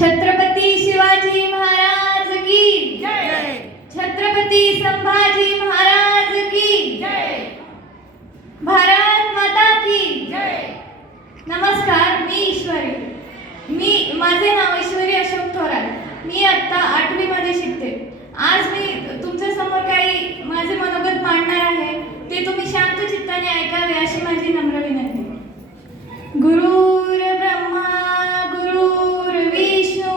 छत्रपती शिवाजी महाराज की जय. छत्रपती संभाजी महाराज की जय. भारत माता की जय. नमस्कार, मी ईश्वरी. माझे नाव ईश्वरी अशोक थोरात. मी आता 8वी मध्ये शिकते. आज मी तुमच्या समोर काही माझे मनोगत मांडणार आहे. ते तुम्ही शांत चित्ताने ऐकावे अशी माझी नम्र विनंती. गुरुर ब्रह्मा गुरुर विष्णू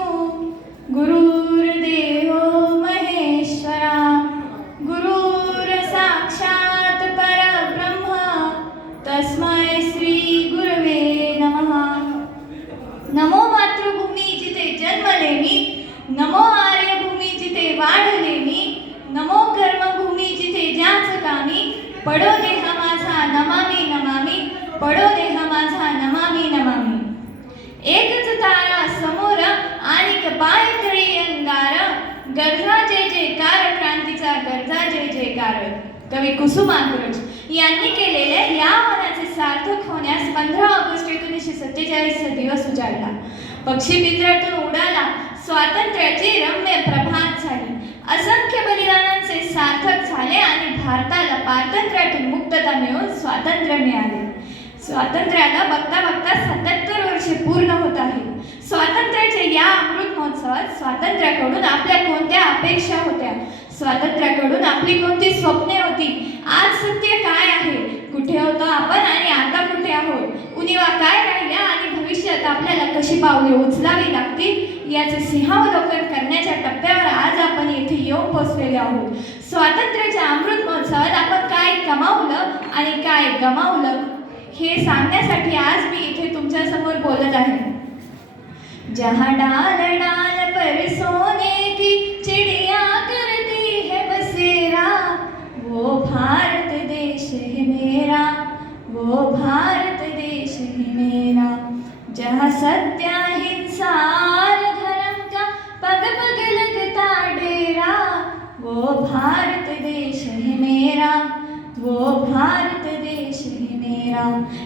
गुरुर्देवो महेश्वरा गुरुर साक्षात परब्रह्म तस्मै श्री गुरवे नमः. नमो मातृभूमी जिथे जन्मले मी, नमो आर्यभूमी जिथे वाढले मी, नमो कर्मभूमी जिथे ज्याच कामी पडो देह माझा नमामि नमामि, पडो देह माझा नमामि नमामि. एकच तारा समोर आणि पाय तळी अंगार, गरजा जय जयकार क्रांतीचा गरजा जय जयकार. कवी कुसुमाग्रज यांनी केलेल्या या आव्हानाचे सार्थक होण्यास 15 ऑगस्ट 1947 दिवस उजाडला. पक्षी पिंजऱ्यातून उडाला, स्वातंत्र्याची रम्य प्रभात झाली. असंख्य बलिदानांचे सार्थक झाले आणि भारताला पारतंत्र्यातून मुक्तता मिळून स्वातंत्र्य मिळाले. स्वातंत्र्याला बघता बघता 77 वर्षे पूर्ण होत आहेत. स्वातंत्र्याच्या या अमृत महोत्सवात स्वातंत्र्याकडून आपल्या कोणत्या अपेक्षा होत्या, स्वातंत्र्याकडून आपली कोणती स्वप्ने होती, आज सत्य काय आहे, कुठे होतो आपण आणि आता कुठे आहोत, उणिवा काय राहिल्या आणि भविष्यात आपल्याला कशी पावले उचलावी लागतील याचे सिंहावलोकन करण्याच्या टप्प्यावर आज आपण येथे येऊन पोहोचलेले आहोत. स्वातंत्र्याच्या अमृत महोत्सवात आपण काय कमावलं आणि काय गमावलं हे सांगण्यासाठी आज मी इथे तुमच्या समोर बोलत आहे. जहाँ डाल डाल पर सोने की चिड़िया करती है बसेरा, वो भारत देश है मेरा, वो भारत देश है मेरा. जहाँ सत्य अहिंसा और धर्म का पग पग लगता डेरा, वो भारत देश है मेरा, वो भारत देश है मेरा.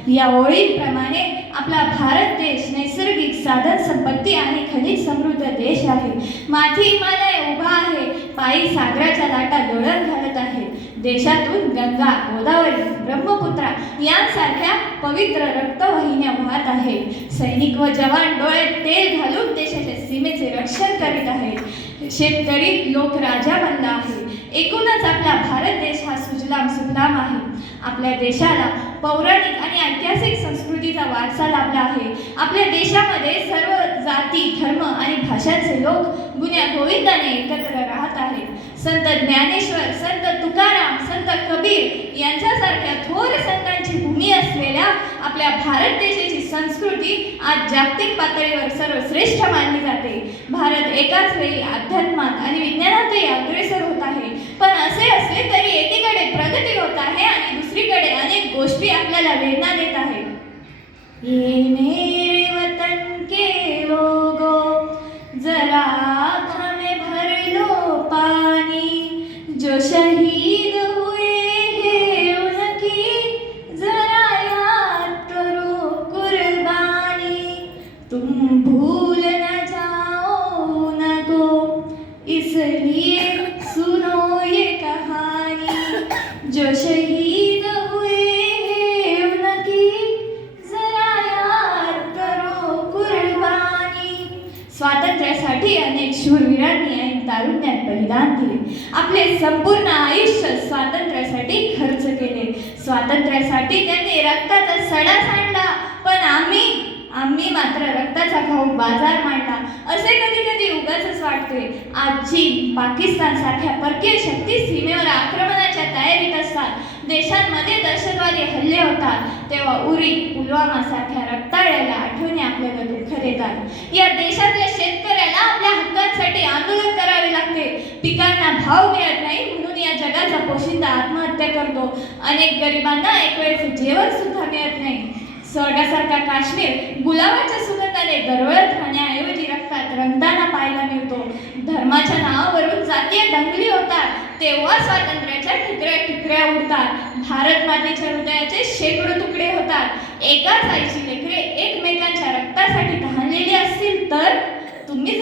या ओळींप्रमाणे आपला भारत देश नैसर्गिक साधन संपत्ती आणि खनिज समृद्ध देश आहे. माथी हिमालय उभा आहे, पायी सागराच्या लाटा लोळत घालत आहे. देशातून गंगा, गोदावरी, ब्रह्मपुत्रा यांसारख्या पवित्र रक्तवाहिन्या वाहत आहेत. सैनिक व जवान डोळ्यात तेल घालून देशाच्या सीमेचे रक्षण करीत आहेत. शेतकरी लोक राजा बनला आहे. एकूणच आपला भारत देश हा सुजलाम सुफलाम आहे. आपल्या देशाला पौराणिक आणि ऐतिहासिक संस्कृतीचा वारसा लाभला आहे. आपल्या देशामध्ये सर्व जाती, धर्म आणि भाषांचे लोक गुण्या गोविंदाने एकत्र राहत आहेत. संत ज्ञानेश्वर, संत तुकाराम, संत कबीर यांच्यासारख्या थोर संतांची भूमी असलेल्या आपल्या भारत देशाची संस्कृती आज जागतिक पातळीवर सर्वश्रेष्ठ मानली जाते. भारत एकाच वेळी अध्यात्मात आणि विज्ञानातही अग्रेसर होत आहे. पण असे असले तरी एकीकडे प्रगती होत आहे आणि दुसरीकडे अनेक गोष्टी आपल्याला वेदना देत आहेत. ये मेरे वतन के लोगों, जरा आँख में भर लो पानी, जो शहीद हुए हैं उनकी जरा याद करो कुर्बानी. तुम भूल न जाओ उनको, इसलिए सुनो ये कहानी. जो शहीद हुए हैं उनकी जरा याद करो कुर्बानी. स्वातंत्र्यासाठी अनेक शूरवीरांनी आणि तारुण्यात बलिदान दिले. आपले संपूर्ण आयुष्य स्वातंत्र्यासाठी खर्च केले. स्वातंत्र्यासाठी त्यांनी रक्ताचा सडा सांडला. पण आम्ही मात्र रक्ताचा खाऊ बाजार मांडला. असे कधी कधी उगाचच वाटते. आज चीन, पाकिस्तान सारख्या परकीय शक्ती सीमेवर आक्रमणाच्या तयारीत असतात. देशांमध्ये दहशतवादी हल्ले होतात तेव्हा उरी, पुलवामा सारख्या रक्ताळ्याला आठवणी आपल्याला दुःख देतात. या देशातल्या शेतकऱ्याला आपल्या हक्कांसाठी आंदोलन करावे लागते. पिकांना भाव मिळत नाही म्हणून या जगाचा पोशिंदा आत्महत्या करतो. अनेक गरिबांना एक वेळचे जेवण सुद्धा मिळत नाही. स्वर्गासारखा काश्मीर गुलाबाच्या सुगंधाने दरवळत राहण्याऐवजी रक्तात रंगताना पाहायला मिळतो. धर्माच्या नावावरून जातीय दंगली होतात तेव्हा स्वातंत्र्याच्या ठिकऱ्या उडतात. भारत मातेच्या हृदयाचे शेकडो तुकडे होतात. एकाच आईची लेकरे एकमेकांच्या रक्तासाठी तहानलेली असतील तर तुम्ही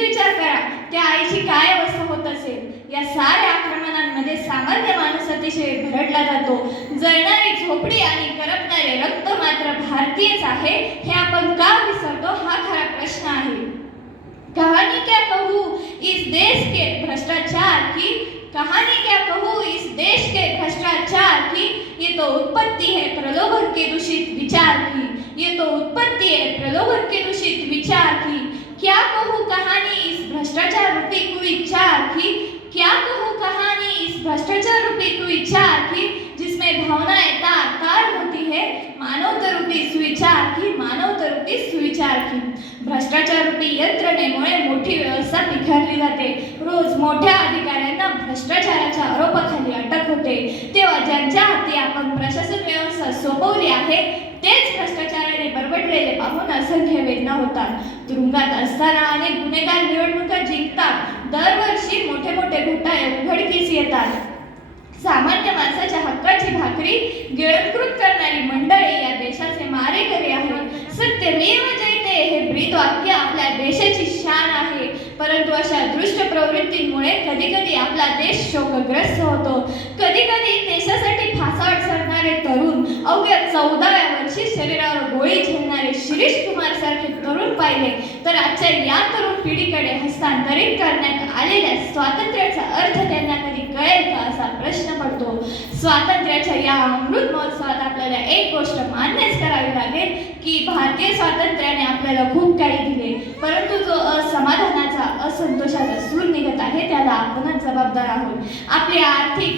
त्या आईची काय अवस्था होत असेल. या साऱ्या आक्रमणांमध्ये सामान्य माणूस अतिशय भरडला जातो. जळणारी झोपडी आणि करपणारे रक्त मात्र भारतीयच आहे हे आपण का विसरतो हा खरा प्रश्न आहे. कहानी क्या कहूँ इस देश के भ्रष्टाचार की, कहानी क्या कहूँ इस देश के भ्रष्टाचार की, ये तो उत्पत्ति है प्रलोभन के दूषित विचार की, ये तो उत्पत्ति है प्रलोभन के दूषित विचार की. क्या कहूँ कहानी इस भ्रष्टाचार रूपी कुविचार की, क्या कहूँ कहानी इस भ्रष्टाचार रूपी कुविचार की, जिसमें भावनाएं तार तार होती है मानवता रूपी सुविचार की, मानवता रूपी सुविचार की. भ्रष्टाचार रूपी यंत्रणेमुळे मोठी व्यवस्था बिखरली जाते. रोज मोठ्या अधिकाऱ्यांना भ्रष्टाचाराच्या आरोपाखाली अटक होते. तेव्हा ज्यांच्या हाती आपण प्रशासन व्यवस्था सोपवली आहे तेच भ्रष्टाचाराने बरबडलेले पाहून असंख्य वेदना होतात. तुरुंगात असताना अनेक गुन्हेगार निवडणुका जिंकतात. दरवर्षी मोठे मोठे घोटाळे उघडकीस येतात. सामान्य माणसाच्या हक्काची भाकरी गिळंकृत करणारी मंडळी या देशाचे मारेकरी आहेत. सत्यमेव जयते हे ब्रीदवाक्य आपल्या देशाची शान आहे. परंतु अशा दुष्ट प्रवृत्तींमुळे कधी कधी आपला देश शोकग्रस्त होतो. कधी कधी देशासाठी फासावर चढणारे तरुण, अवघ्या 14व्या वर्षी शरीरावर गोळी झेलणारे शिरीष कुमार सारखे तरुण पाहिले तर आजच्या या तरुण पिढीकडे हस्तांतरित करण्यात आलेल्या स्वातंत्र्याचा अर्थ त्यांना कधी कळेल का असा प्रश्न पडतो. स्वातंत्र्याच्या या अमृत महोत्सवात आपल्याला एक गोष्ट मान्यच करावी लागेल की भारतीय स्वातंत्र्याने आपल्याला खूप काही दिले, परंतु जो असमाधानाचा, असंतोषाचा सूर निघत आहे त्याला आपणच जबाबदार आहोत. आपली आर्थिक